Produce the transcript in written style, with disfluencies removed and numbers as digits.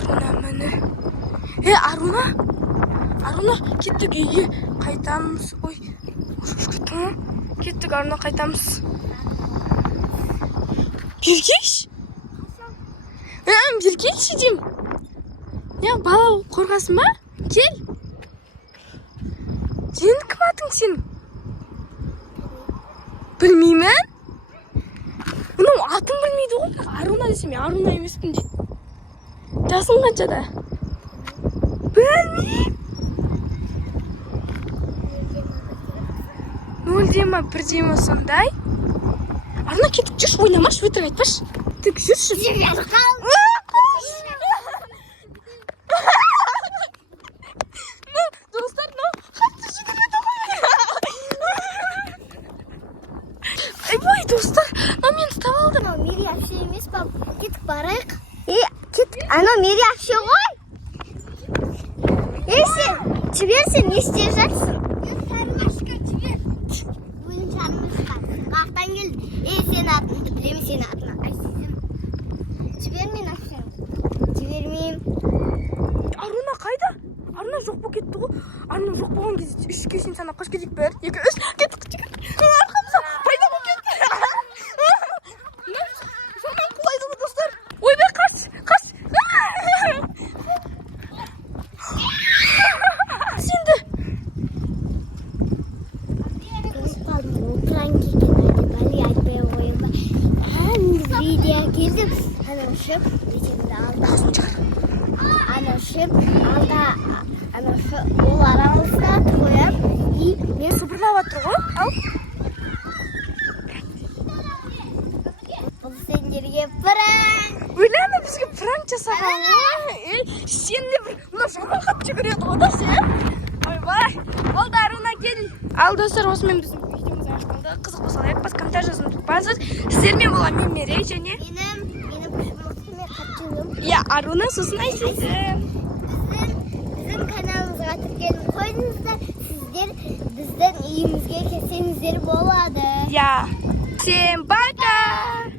Аруна міне. Аруна, кеттік үйге. Қайтамыз. Ой, кеттің ма? Кеттік, Аруна, қайтамыз. Бергейші? Бергейші дейм. Бала қорғасын ба? Кел. Сен кім атың сен? Білмеймін. Мұның атын білмейді ғой. Аруна десем, Аруна емеспін дейді. Жасың қаншада? Білмеймін. 0,1 сондай. Аруна, кетіп жүрші, ойнамашы, өтірік айтпашы. Тік жүрші. Достар, қатты жүгіреді ғой. Ой, достар, мен ұстап алдым. Мери әпше емес па? Кетіп барайық. Анау Мери әпше ғой. Сен, жіберсен, не істеп жатсың? Шармашқа жібер. Өзің шармашқа. Қақтан келді. Сен атыңды білемін, сен атыңа. Айсызым. Жібер мен әпшені. Жібермеймін. Аруна қайда? Аруна жоқ болып кетті ғой. Аруна жоқ болған кезде 3-ке шейін санап қаш кетейік бәрі. 2, 3, кеттік. Арқамызда пайда болып кетті. Жаман құлайды ғой, достар. Ойбай, қаш. Сенді. Отыран кекен бәле айтпай қойын ба. Видео келдім. Анау шып, бетімді алды. Анау шып, анау шып, ол арамызға қояр. Мен супырлап атыр ғой. Ал. Бұл сендерге пранк. Ойлама, бізге пранк жасаған. Сен де бір мына жаман хат жүгіреді ғой да сен. Ойбай. Болды, Аруна кел. Ал, достар, осымен біздің видеомыз аяқталды. Қызық болса лайк бас, комментарий жазуды ұмытпаңыздар. Сіздермен болған мен Мерей және Менің күшіміме қатшылым. Аруна, сосын Айсезім. Біздің каналымызға тіркеліп қойдыңыздар. Сіздер біздің үйімізге келсеңіздер болады. Всем пока!